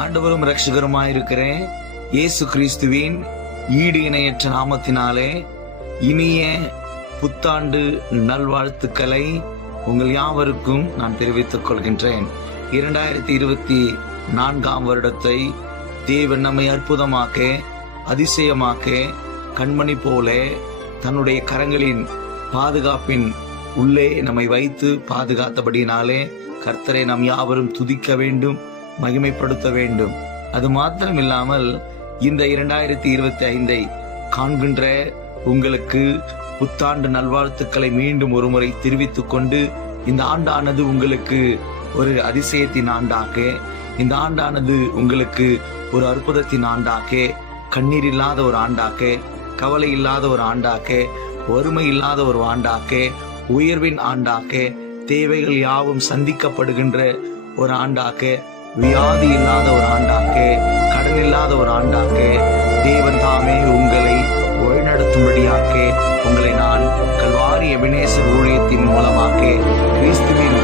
ஆண்டவரும் இரட்சகருமாயிருக்கிற இயேசு கிறிஸ்துவின் ஈடு இணையற்ற நாமத்தினாலே இனிய புத்தாண்டு நல்வாழ்த்துக்களை உங்கள் யாவருக்கும் நான் தெரிவித்துக் கொள்கின்றேன். 2024 வருடத்தை தேவன் நம்மை அற்புதமாக்க, அதிசயமாக்க, கண்மணி போல தன்னுடைய கரங்களின் பாதுகாப்பின் உள்ளே நம்மை வைத்து பாதுகாத்தபடினாலே கர்த்தரை நாம் யாவரும் துதிக்க வேண்டும், மகிமைப்படுத்த வேண்டும். அது மாத்திரமில்லாமல் இந்த 2025 காண்கின்ற உங்களுக்கு புத்தாண்டு நல்வாழ்த்துக்களை மீண்டும் ஒருமுறை தெரிவித்துக் கொண்டு, இந்த ஆண்டானது உங்களுக்கு ஒரு அதிசயத்தின் ஆண்டாக, இந்த ஆண்டானது உங்களுக்கு ஒரு அற்புதத்தின் ஆண்டாக, கண்ணீர் இல்லாத ஒரு ஆண்டாக, கவலை இல்லாத ஒரு ஆண்டாக, வறுமை இல்லாத ஒரு ஆண்டாக, உயர்வின் ஆண்டாக, தேவைகள் யாவும் சந்திக்கப்படுகின்ற ஒரு ஆண்டாக, வியாதி இல்லாத ஒரு ஆண்டாக, கடன் இல்லாத ஒரு ஆண்டாக தேவன் தாமே உங்களை வழிநடத்தும்படியாக உங்களை நான் கல்வாரி எபினேசர் ஊழியத்தின் மூலமாக கிறிஸ்துவின்